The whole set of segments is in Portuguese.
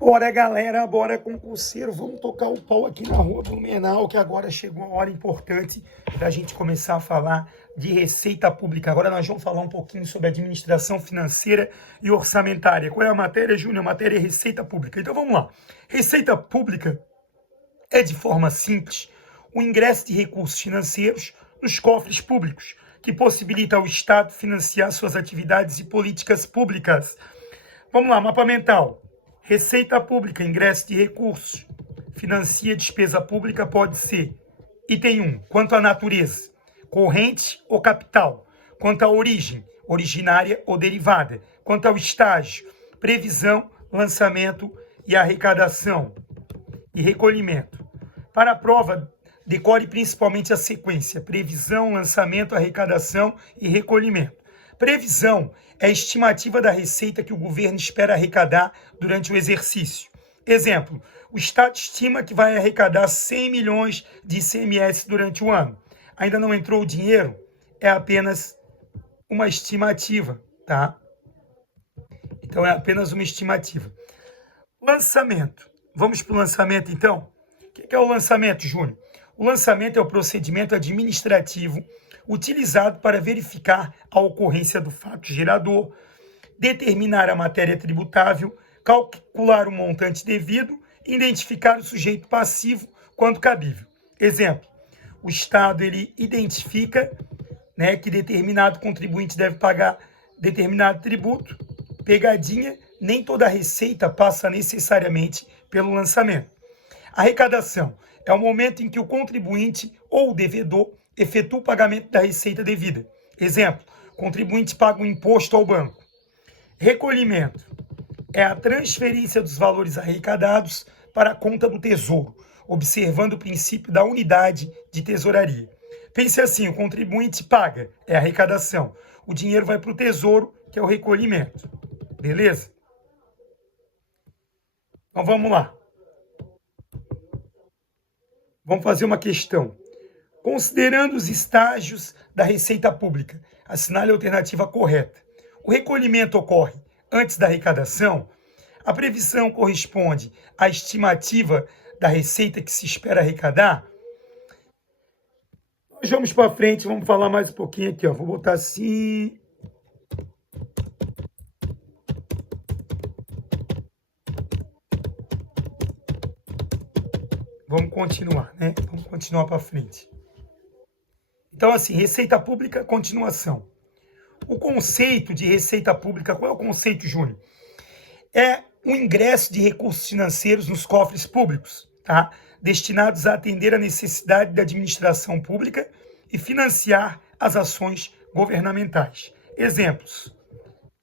Bora, galera, bora, concurseiro, vamos tocar o pau aqui na Rua Blumenau, que agora chegou a hora importante da gente começar a falar de receita pública. Agora nós vamos falar um pouquinho sobre administração financeira e orçamentária. Qual é a matéria, Júnior? A matéria é receita pública. Então vamos lá. Receita pública é, de forma simples, o ingresso de recursos financeiros nos cofres públicos, que possibilita ao Estado financiar suas atividades e políticas públicas. Vamos lá, mapa mental. Receita pública, ingresso de recursos, financia despesa pública, pode ser. Item 1, quanto à natureza, corrente ou capital. Quanto à origem, originária ou derivada. Quanto ao estágio, previsão, lançamento e arrecadação e recolhimento. Para a prova, decore principalmente a sequência: previsão, lançamento, arrecadação e recolhimento. Previsão é a estimativa da receita que o governo espera arrecadar durante o exercício. Exemplo, o Estado estima que vai arrecadar 100 milhões de ICMS durante o ano. Ainda não entrou o dinheiro? É apenas uma estimativa, tá? Então é apenas uma estimativa. Lançamento. Vamos para o lançamento, então? O que é o lançamento, Júnior? O lançamento é o procedimento administrativo utilizado para verificar a ocorrência do fato gerador, determinar a matéria tributável, calcular o montante devido e identificar o sujeito passivo quando cabível. Exemplo, o Estado ele identifica, que determinado contribuinte deve pagar determinado tributo, pegadinha, nem toda receita passa necessariamente pelo lançamento. Arrecadação é o momento em que o contribuinte ou o devedor efetua o pagamento da receita devida. Exemplo, o contribuinte paga um imposto ao banco. Recolhimento é a transferência dos valores arrecadados para a conta do Tesouro, observando o princípio da unidade de tesouraria. Pense assim, o contribuinte paga, é a arrecadação. O dinheiro vai para o Tesouro, que é o recolhimento. Beleza? Então vamos lá. Vamos fazer uma questão. Considerando os estágios da receita pública, assinale a alternativa correta. O recolhimento ocorre antes da arrecadação? A previsão corresponde à estimativa da receita que se espera arrecadar? Nós vamos para frente, vamos falar mais um pouquinho aqui, ó. Vou botar assim. Vamos continuar, né? Vamos continuar para frente. Então, assim, receita pública, continuação. O conceito de receita pública, qual é o conceito, Júnior? É o ingresso de recursos financeiros nos cofres públicos, tá? Destinados a atender a necessidade da administração pública e financiar as ações governamentais. Exemplos.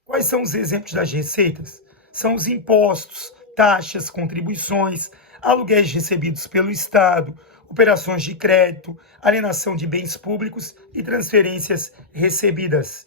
Quais são os exemplos das receitas? São os impostos, taxas, contribuições, aluguéis recebidos pelo Estado, operações de crédito, alienação de bens públicos e transferências recebidas.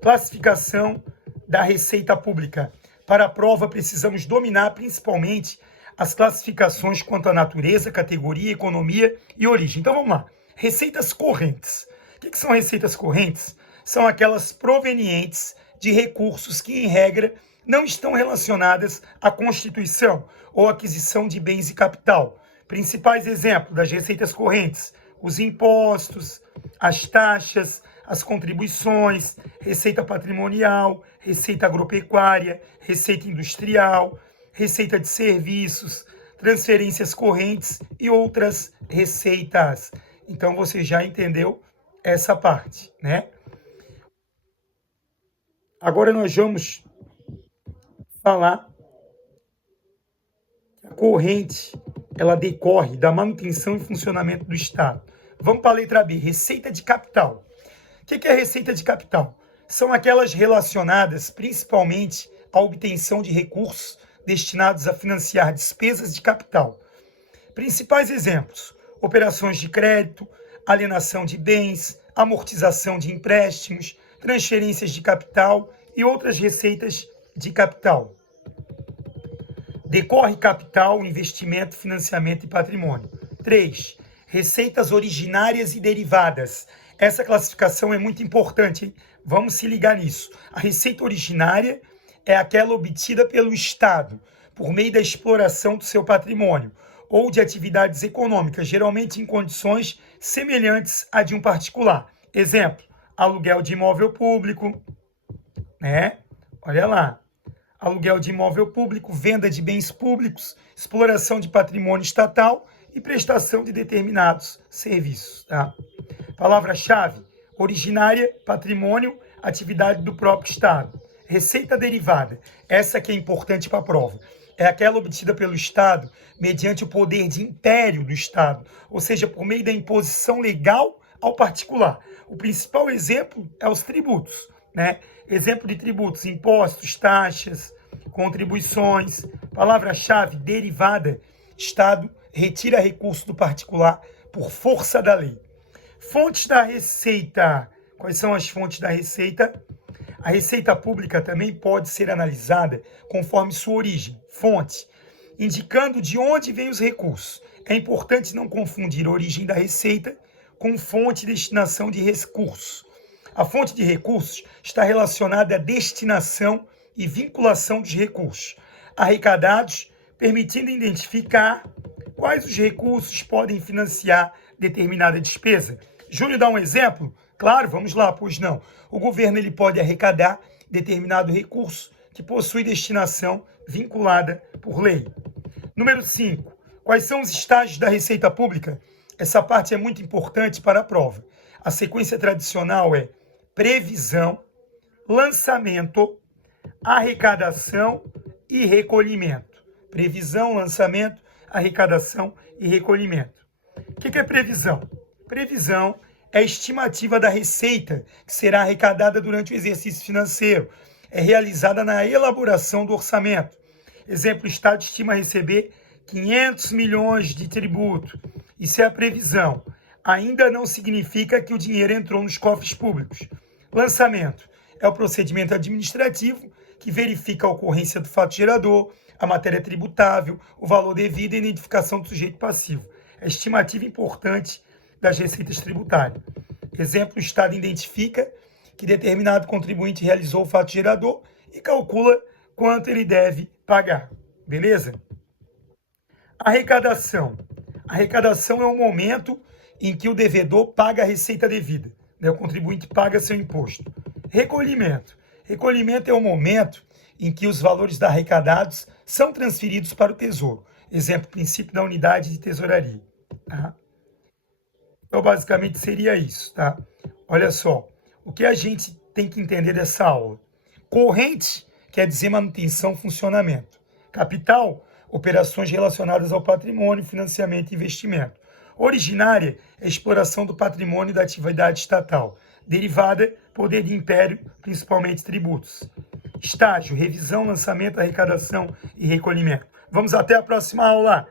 Classificação da receita pública. Para a prova, precisamos dominar principalmente as classificações quanto à natureza, categoria, economia e origem. Então vamos lá. Receitas correntes. O que são receitas correntes? São aquelas provenientes de recursos que, em regra, não estão relacionadas à constituição ou aquisição de bens e capital. Principais exemplos das receitas correntes: os impostos, as taxas, as contribuições, receita patrimonial, receita agropecuária, receita industrial, receita de serviços, transferências correntes e outras receitas. Então você já entendeu essa parte, né? Agora nós vamos falar que a corrente ela decorre da manutenção e funcionamento do Estado. Vamos para a letra B, receita de capital. O que é receita de capital? São aquelas relacionadas principalmente à obtenção de recursos destinados a financiar despesas de capital. Principais exemplos: operações de crédito, alienação de bens, amortização de empréstimos, transferências de capital e outras receitas de capital. Decorre capital, investimento, financiamento e patrimônio. 3. Receitas originárias e derivadas. Essa classificação é muito importante, hein? Vamos se ligar nisso. A receita originária é aquela obtida pelo Estado, por meio da exploração do seu patrimônio ou de atividades econômicas, geralmente em condições semelhantes à de um particular. Exemplo, aluguel de imóvel público, né? Olha lá. Aluguel de imóvel público, venda de bens públicos, exploração de patrimônio estatal e prestação de determinados serviços. Tá? Palavra-chave: originária, patrimônio, atividade do próprio Estado. Receita derivada, essa que é importante para a prova. É aquela obtida pelo Estado mediante o poder de império do Estado, ou seja, por meio da imposição legal ao particular. O principal exemplo é os tributos, né? Exemplo de tributos: impostos, taxas, contribuições. Palavra-chave: derivada, Estado retira recurso do particular por força da lei. Fontes da receita. Quais são as fontes da receita? A receita pública também pode ser analisada conforme sua origem, fonte, indicando de onde vêm os recursos. É importante não confundir a origem da receita com fonte de destinação de recursos. A fonte de recursos está relacionada à destinação e vinculação dos recursos arrecadados, permitindo identificar quais os recursos podem financiar determinada despesa. Júlio, dá um exemplo? Claro, vamos lá, pois não. O governo ele pode arrecadar determinado recurso que possui destinação vinculada por lei. Número 5. Quais são os estágios da receita pública? Essa parte é muito importante para a prova. A sequência tradicional é previsão, lançamento, arrecadação e recolhimento. Previsão, lançamento, arrecadação e recolhimento. O que é previsão? Previsão é a estimativa da receita que será arrecadada durante o exercício financeiro. É realizada na elaboração do orçamento. Exemplo, o Estado estima receber 500 milhões de tributo. Isso é a previsão. Ainda não significa que o dinheiro entrou nos cofres públicos. Lançamento é o procedimento administrativo que verifica a ocorrência do fato gerador, a matéria tributável, o valor devido e a identificação do sujeito passivo. É a estimativa importante das receitas tributárias. Exemplo, o Estado identifica que determinado contribuinte realizou o fato gerador e calcula quanto ele deve pagar. Beleza? Arrecadação. Arrecadação é o momento em que o devedor paga a receita devida, né? O contribuinte paga seu imposto. Recolhimento. Recolhimento é o momento em que os valores da arrecadados são transferidos para o Tesouro. Exemplo, princípio da unidade de tesouraria. Tá? Então, basicamente, seria isso, tá? Olha só, o que a gente tem que entender dessa aula? Corrente quer dizer manutenção, funcionamento. Capital, operações relacionadas ao patrimônio, financiamento e investimento. Originária é a exploração do patrimônio da atividade estatal. Derivada, poder de império, principalmente tributos. Estágio, revisão, lançamento, arrecadação e recolhimento. Vamos até a próxima aula.